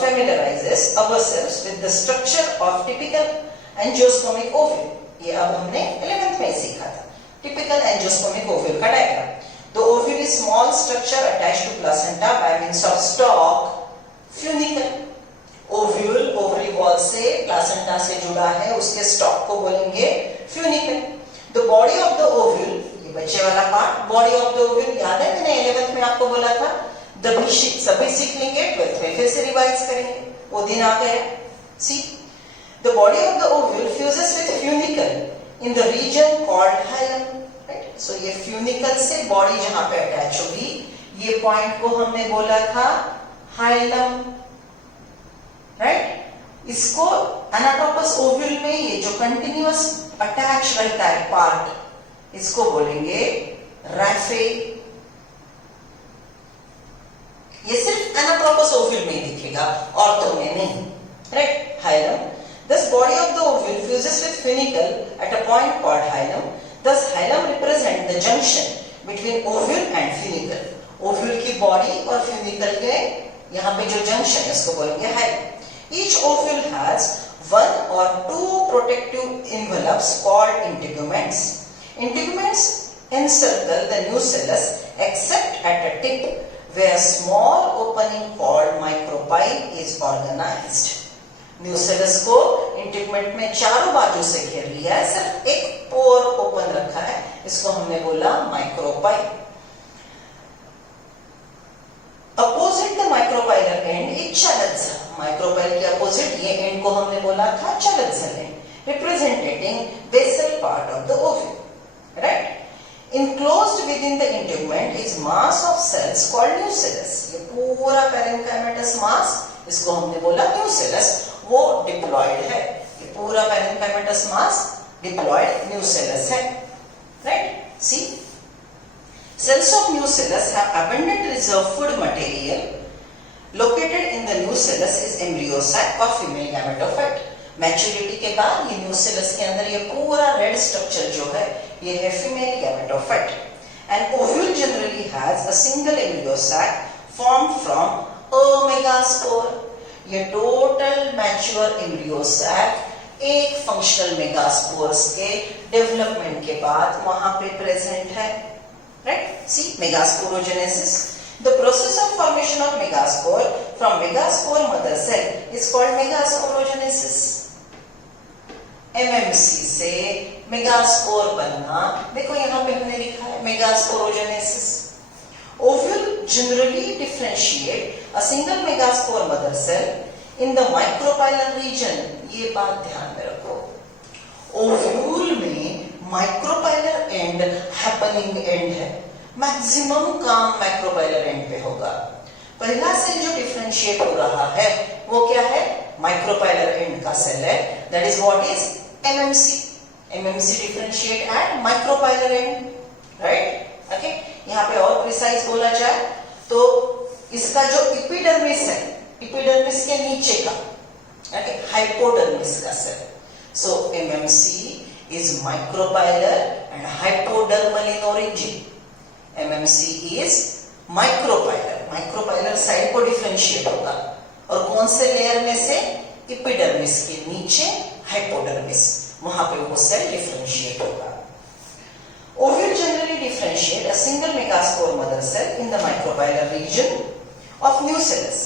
familiarize ourselves with the structure of typical angiospermic ovule. ये अब हमने 11th में सीखा था, टिपिकल एंजियोस्पर्मिक ओव्यूल का diagram. The ovule is small structure attached to placenta by means of stalk, funicle. Ovule ovary wall से, placenta से जुड़ा है, उसके स्टॉक को बोलेंगे funicle. The body of the ovule, ये बच्चे वाला part, body of the ovule याद है, मैंने 11th में आपको बोला था। सभी सीख लेंगे, 12th में फिर से रिवाइज करेंगे, वो दिन आ गया। सी, the body of the ovule fuses with funicle in the region called hilum, right? So ये funicle से body जहां पे अटैच होगी, ये पॉइंट को हमने बोला था हाइलम, राइट। इसको एनाट्रोपस ओव्यूल में ये जो कंटिन्यूअस अटैच रहता है पार्ट, इसको बोलेंगे रैफे। ये सिर्फ एनाट्रोपस ओव्यूल में ही दिखेगा, ऑर्थो में नहीं, right. Hilum, this body of the ovule fuses with funicle at a point called hilum. Thus hilum represent the junction between ovule and funicle. Ovule की बॉडी और फ्यूनिकल के यहाँ पे जो जंक्शन है उसको बोलेंगे hilum. Each ovule has one or two protective envelopes called integuments. Integuments encircle the nucellus except at a tip where small opening called micropyle is organized. Nucellus को इंटीग्मेंट में चारों बाजू से घेर लिया है, सिर्फ एक पोर ओपन रखा है, इसको हमने बोला micropyle. Opposite the micropylar end एक चलत्झा. माइक्रोपाइल के अपोजिट ये एंड को हमने बोला था chalaza end, representing basal part of the ovule. Right. Enclosed within the integument is mass of cells called nucellus. ये पूरा parenchymatous mass, इसको हमने बोला nucellus, वो diploid है. ये पूरा parenchymatous mass diploid nucellus है. Right? See, cells of nucellus have abundant reserve food material. Located in the nucellus is embryo sac or female gametophyte. Maturity के बाद ये न्यूसेलस के अंदर ये पूरा रेड स्ट्रक्चर जो है ये है female gametophyte. And ovule generally has a single embryo sac formed from a megaspore. ये टोटल मैच्योर एम्ब्रियो सैक एक फंक्शनल मेगास्पोर्स के डेवलपमेंट के बाद वहां पे प्रेजेंट है. Right. See megasporogenesis. The process of formation of megaspore from megaspore mother cell is called megasporogenesis. MMC से megaspore बनना, देखो यहाँ पे हमने लिखा है megasporogenesis. Ovule generally differentiate a single megaspore mother cell in the micropylar region. ये बात ध्यान में रखो. Ovule में micropylar end happening end है. मैक्सिमम काम माइक्रोपाइलर एंड पे होगा. पहला सेल जो डिफरेंशिएट हो रहा है वो क्या है? माइक्रोपाइलर एंड का सेल है. That is what is MMC. MMC differentiate at micropylar end. Right. Okay. यहाँ पे और प्रिसाइज बोला जाए तो इसका जो एपिडर्मिस है, एपिडर्मिस के नीचे का, ओके, हाइपोडर्मिस का cell. So MMC is micropylar end hypodermal in origin. MMC is micropylar. Micropylar side को डिफरेंशिएट होगा और कौन से लेयर में से? एपिडर्मिस के नीचे हाइपोडर्मिस, वहां पे वो सेल डिफरेंशिएट होगा. Ovule generally differentiate a single megaspore mother cell in the micropylar region of nucellus.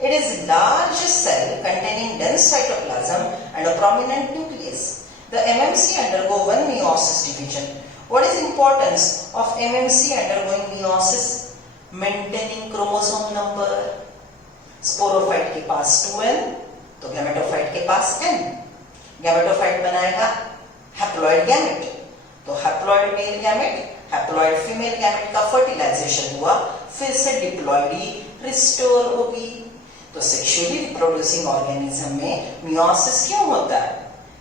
It is a large cell containing dense cytoplasm and a prominent nucleus. The MMC undergo one meiosis division. What is importance of MMC undergoing meiosis? Maintaining chromosome number. Sporophyte के पास 2n, तो gametophyte के पास n. Gametophyte बनाएगा haploid gamete, तो haploid male gamete, haploid female gamete का fertilisation हुआ, फिर से डिप्लॉइडी रिस्टोर होगी. तो सेक्सुअली रिप्रोड्यूसिंग ऑर्गेनिज्म में मियोसिस क्यों होता है?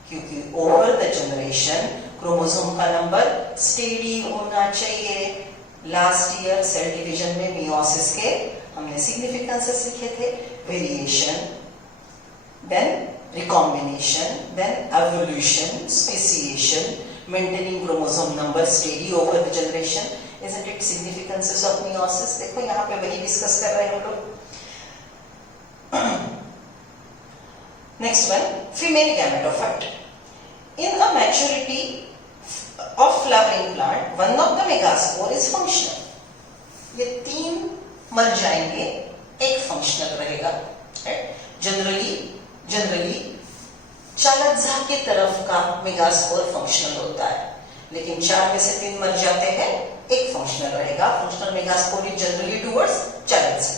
क्योंकि ओवर द जनरेशन क्रोमोसोम का नंबर स्टेडी होना चाहिए. लास्ट ईयर सेल डिवीजन में मियोसिस के हमने सिग्निफिकेंसेस लिखे थे. Variation, then recombination, then evolution, speciation, maintaining chromosome number steady over the generation. Isn't it significances of meiosis? देखो यहाँ पे वही डिस्कस कर रहे हैं हम लोग. Next one, female gametophyte. In a maturity of flowering plant, one of the megaspore is functional. ये तीन मर जाएंगे, एक फंक्शनल रहेगा. जनरली चालकझा के तरफ का मेगास्पोर फंक्शनल होता है, लेकिन 4 में से 3 मर जाते हैं, एक फंक्शनल रहेगा. Functional megaspore is generally towards chalaza.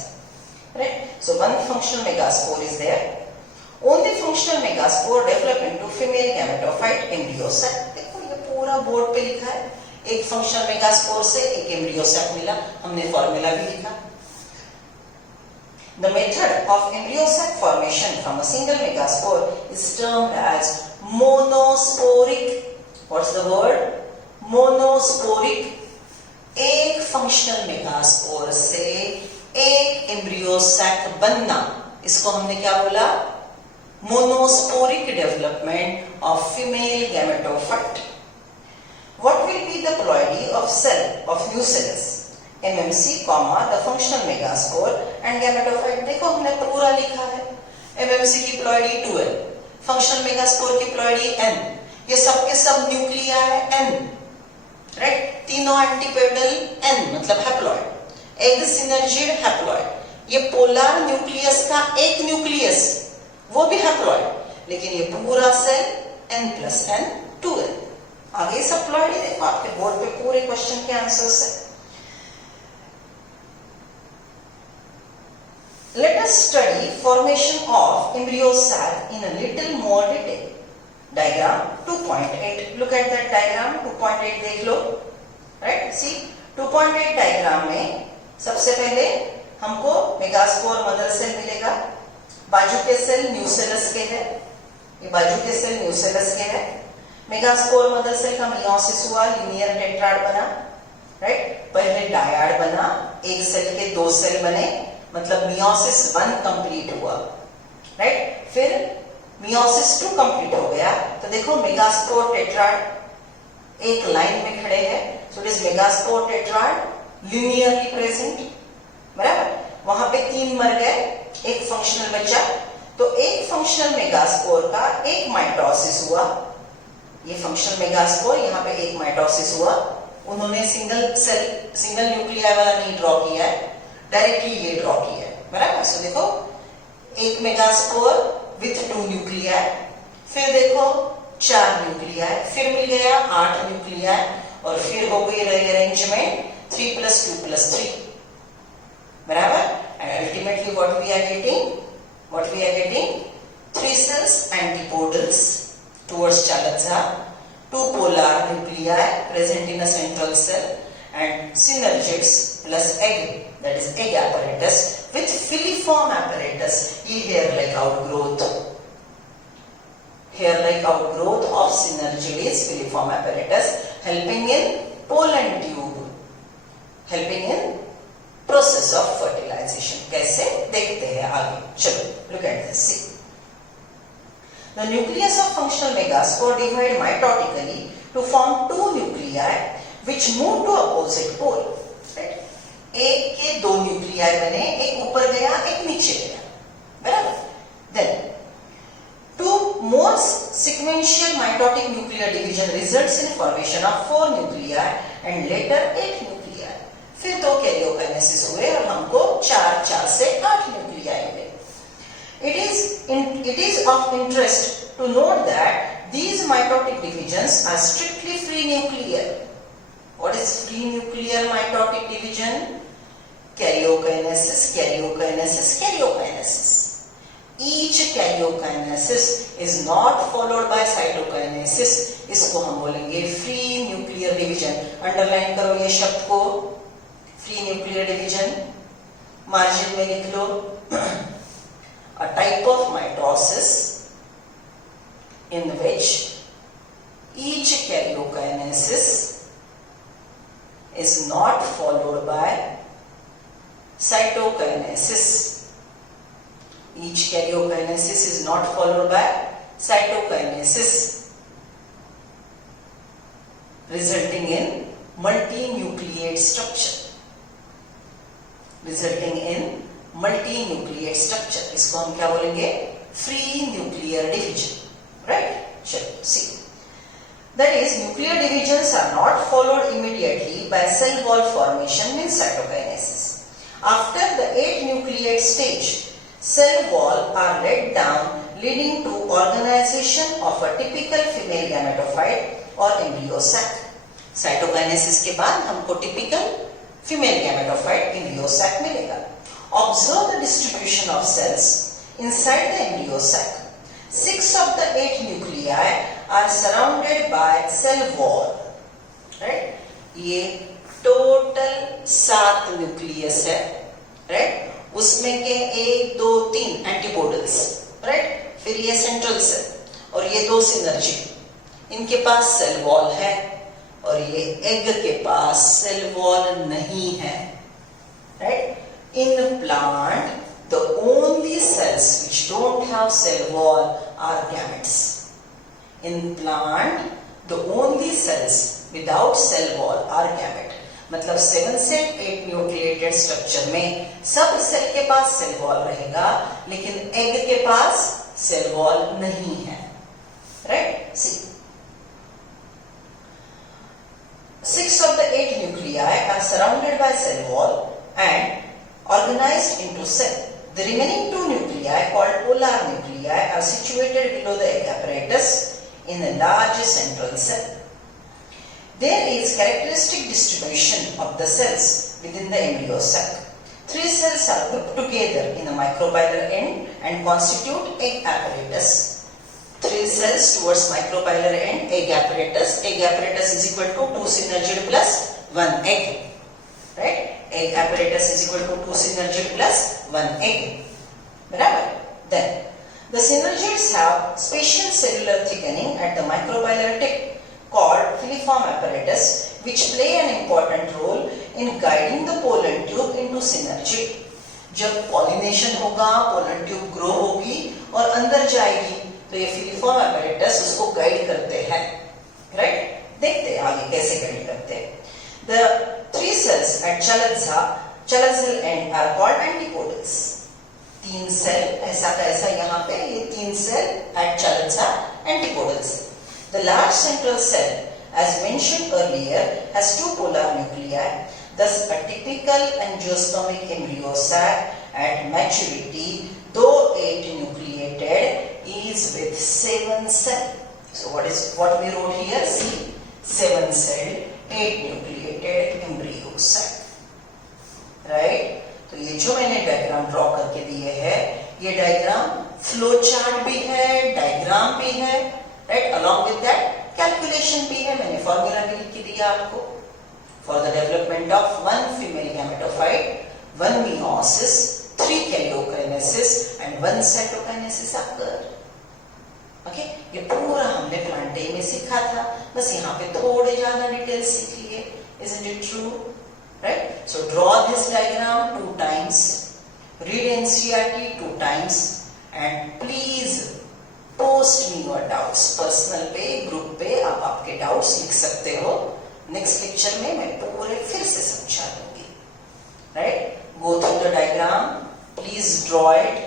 Right. So one functional megaspore is there. Only functional megaspore develop into female gametophyte embryo sac. देखो ये पूरा बोर्ड पे लिखा है. एक फंक्शनल मेगास्पोर से एक एम्ब्रियो सैक मिला, हमने फॉर्मूला भी लिखा. The method of embryo sac formation from a single megaspore is termed as monosporic. What's the word? Monosporic. एक फंक्शनल मेगास्पोर से एक एम्ब्रियो सैक बनना, इसको हमने क्या बोला? Monosporic development of female gametophyte. What will be the ploidy of cell of nucellus? MMC, the functional megaspore and gametophyte. देखो हमने पूरा लिखा है. MMC की ploidy 2n, functional megaspore की ploidy n. ये सब के सब न्यूक्लिया है n. राइट. तीनों एंटीपेडल n मतलब हैप्लॉइड. एग सिनर्जिड हैप्लॉइड, ये पोलर न्यूक्लियस का एक न्यूक्लियस वो भी हैप्लॉइड, लेकिन ये पूरा सेल n+n2n। आगे हैप्लॉइड ही देखो, आपके बोर्ड पे पूरे क्वेश्चन के आंसर्स है। Let us study formation of embryo sac in a little more detail. Diagram 2.8. Look at that diagram 2.8 देख लो, right? See 2.8 diagram में सबसे पहले हमको मेगास्पोर मदर सेल मिलेगा, बाजू के सेल न्यूसेलस के है, ये बाजू के सेल न्यूसेलस के है। मेगास्पोर मदर सेल का मियोसिस हुआ, लीनियर टेट्राड बना, राइट? पहले डायड बना, एक सेल के दो सेल बने, मतलब मियोसिस 1 कंप्लीट हुआ, राइट? फिर मियोसिस 2 कंप्लीट हो गया, तो देखो मेगास्पोर टेट्राड एक लाइन में खड़े हैं, so it is megaspore tetrad linearly present, बराबर? वहां पे 3 मर गए, एक फंक्शनल बचा, तो एक फंक्शनल मेगास्पोर का एक माइटोसिस हुआ, ये फंक्शनल मेगास्पोर, यहाँ पे एक माइटोसिस हुआ। उन्होंने सिंगल सेल सिंगल न्यूक्लियाई वाला नहीं ड्रॉ किया है, डायरेक्टली ये ड्रॉ किया है, बराबर? सो देखो एक मेगास्पोर विथ 2 न्यूक्लियाई, फिर देखो 4 न्यूक्लियाई, फिर मिल गया 8 न्यूक्लियाई, और फिर हो गई रीअरेंजमेंट 3 + 2 + 3, बराबर? And ultimately what we are getting 3 cells antipodals towards Chaladza, 2 polar nuclei present in a central cell, and synergids plus egg, that is egg apparatus with filiform apparatus. ये hair-like outgrowth of synergid is filiform apparatus, helping in pollen tube, helping in process of fertilization. कैसे देखते हैं आगे, चलो look at this. See, the nucleus of functional megaspore divide mitotically to form 2 nuclei which move to opposite pole. Right? एक के 2 nuclei बने, एक ऊपर गया, एक नीचे गया, बराबर? Then 2 more sequential mitotic nuclear division results in formation of 4 nuclei and later 8 nuclei. फिर 2 कैरियोकाइनेसिस हुए और हमको 4 से 8 न्यूक्लियाई हुए। It is of interest to note that these mitotic divisions are strictly free nuclear. What is free nuclear mitotic division? Karyokinesis. Each karyokinesis is not followed by cytokinesis. इसको हम बोलेंगे free nuclear division. Underline करो ये शब्द को, free nuclear division. Margin में लिख लो, a type of mitosis in which each karyokinesis is not followed by cytokinesis. Each karyokinesis is not followed by cytokinesis, resulting in multinucleate structure. इसको हम क्या बोलेंगे? Free nuclear division, right? चलो सी, that is nuclear divisions are not followed immediately by cell wall formation in cytokinesis. After the 8 nucleate stage, cell wall are let down, leading to organization of a typical female gametophyte or embryo sac. cytokinesis के बाद हमको typical female gametophyte embryo sac मिलेगा. Observe the distribution of cells inside the embryo sac. 6 of the 8 nuclei are surrounded by cell wall, right? ये total 7 nucleus है, right? उसमें के 1, 2, 3 antipodals, right? फिर ये central cell और ये 2 synergy, इनके पास cell wall है, और ये egg के पास cell wall नहीं है, right? In plant, the only cells which don't have cell wall are gametes. In plant, the only cells without cell wall are gamete. मतलब 7 से 8 न्यूक्लिएटेड स्ट्रक्चर में सब सेल के पास सेल वॉल रहेगा, लेकिन एग के पास सेल वॉल नहीं है, right? See, 6 of the 8 nuclei are surrounded by cell wall, and organized into cell. The remaining two nuclei, called polar nuclei, are situated below the egg apparatus in a large central cell. There is characteristic distribution of the cells within the embryo sac. 3 cells are grouped together in a microbial end and constitute egg apparatus. 3 cells towards microbial end, egg apparatus. Egg apparatus is equal to 2 synergid plus 1 egg. Right? Egg apparatus is equal to 2 synergid plus 1 egg. Barabar? Then, the synergids have special cellular thickening at the microbial tip called filiform apparatus, which play an important role in guiding the pollen tube into synergid. जब pollination होगा, pollen tube grow होगी और अंदर जाएगी, तो ये filiform apparatus उसको guide करते हैं. Right? देखते हैं आगे कैसे guide करते हैं. The 3 cells at chalazal end are called antipodals. 3 cell ऐसा का ऐसा यहाँ पे ये 3 cell at chalazal antipodals. The large central cell, as mentioned earlier, has 2 polar nuclei. Thus, a typical angiospermic embryo sac at maturity, though 8 nucleated, is with 7 cells. So, what we wrote here? See, 7 cell, 8 nucleated embryo sac. Right? तो ये जो मैंने diagram draw करके दिए है, ये diagram flow chart भी है, डायग्राम भी है. Right? Along with that, calculation भी है, मैंने formula भी लिख के दिया आपको. For the development of 1 female gametophyte, 1 meiosis, 3 karyokinesis and 1 cytokinesis occur. Okay? ये पूरा हमने प्लांट डे में सीखा था, बस यहाँ पे थोड़े ज्यादा डिटेल्स सीख लिए. Isn't it true? Right? So draw this diagram 2 times, read NCERT 2 times, and please post me your doubts. Personal पे, ग्रुप पे आप आपके डाउट्स लिख सकते हो. नेक्स्ट लेक्चर में मैं पूरे फिर से समझा दूंगी. Right? Go through the diagram, please draw it.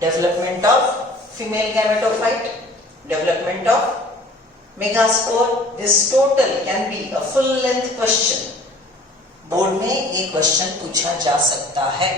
Development of female gametophyte, development of megaspore. This total can be a full length question. Board में ये क्वेश्चन पूछा जा सकता है.